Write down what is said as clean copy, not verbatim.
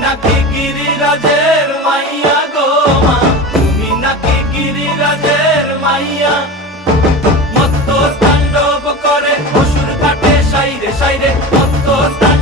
নাকি গিরিরাজের মাইয়া গো মা, তুমি নাকি গিরিরাজের মাইয়া। মত্ত তাণ্ডব করে অসুর কাটে সাইরে সাইরে, মত্ত তাণ্ডব